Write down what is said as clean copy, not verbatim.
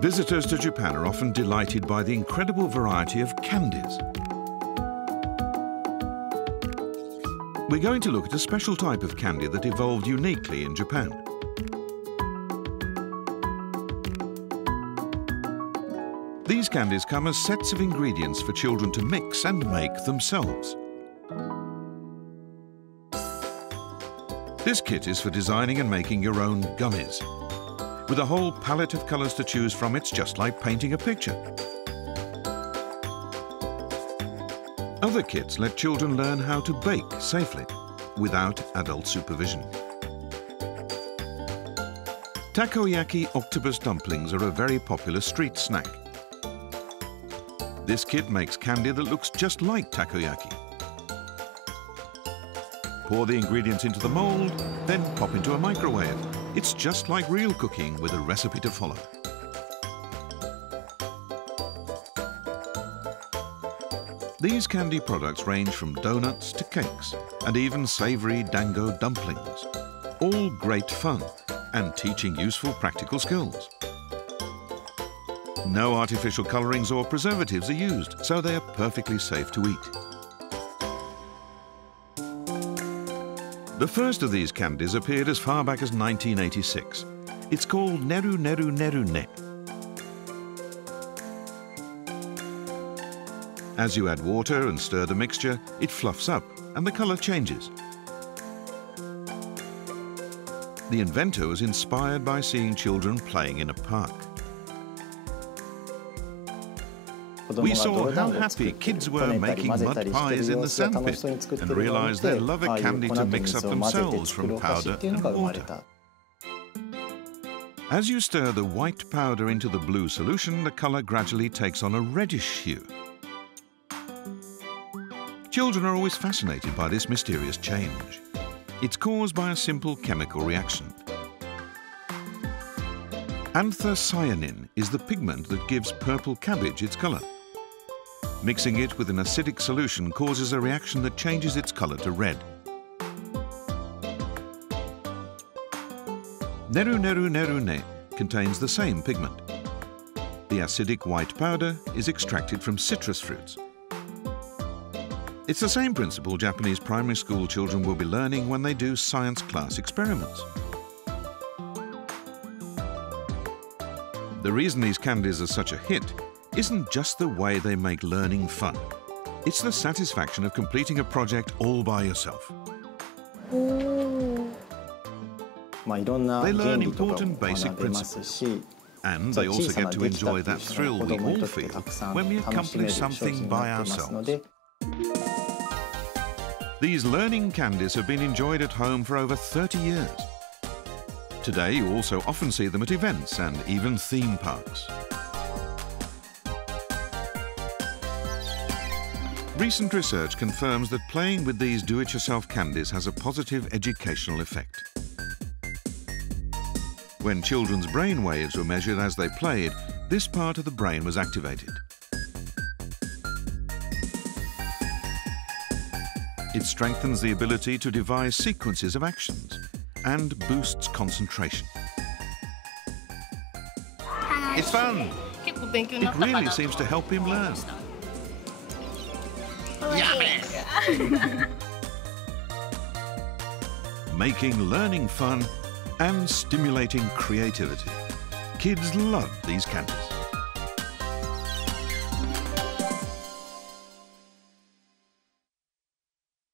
Visitors to Japan are often delighted by the incredible variety of candies. We're going to look at a special type of candy that evolved uniquely in Japan. These candies come as sets of ingredients for children to mix and make themselves. This kit is for designing and making your own gummies. With a whole palette of colours to choose from, it's just like painting a picture. Other kits let children learn how to bake safely, without adult supervision. Takoyaki octopus dumplings are a very popular street snack. This kit makes candy that looks just like takoyaki. Pour the ingredients into the mould, then pop into a microwave. It's just like real cooking with a recipe to follow. These candy products range from donuts to cakes and even savoury dango dumplings. All great fun and teaching useful practical skills. No artificial colourings or preservatives are used, so they are perfectly safe to eat. The first of these candies appeared as far back as 1986. It's called Neru Neru Neru Ne. As you add water and stir the mixture, it fluffs up and the colour changes. The inventor was inspired by seeing children playing in a park. We saw how happy kids were making mud pies in the sandpit and realized they'd love a candy to mix up themselves from powder and water. As you stir the white powder into the blue solution, the color gradually takes on a reddish hue. Children are always fascinated by this mysterious change. It's caused by a simple chemical reaction. Anthocyanin is the pigment that gives purple cabbage its color. Mixing it with an acidic solution causes a reaction that changes its color to red. Neru Neru Neru Ne contains the same pigment. The acidic white powder is extracted from citrus fruits. It's the same principle Japanese primary school children will be learning when they do science class experiments. The reason these candies are such a hit isn't just the way they make learning fun. It's the satisfaction of completing a project all by yourself. They learn important basic principles. And they also get to enjoy that thrill we all feel when we accomplish something by ourselves. These learning candies have been enjoyed at home for over 30 years. Today, you also often see them at events and even theme parks. Recent research confirms that playing with these do-it-yourself candies has a positive educational effect. When children's brain waves were measured as they played, this part of the brain was activated. It strengthens the ability to devise sequences of actions and boosts concentration. It's fun! It really seems to help him learn. Making learning fun and stimulating creativity. Kids love these candies.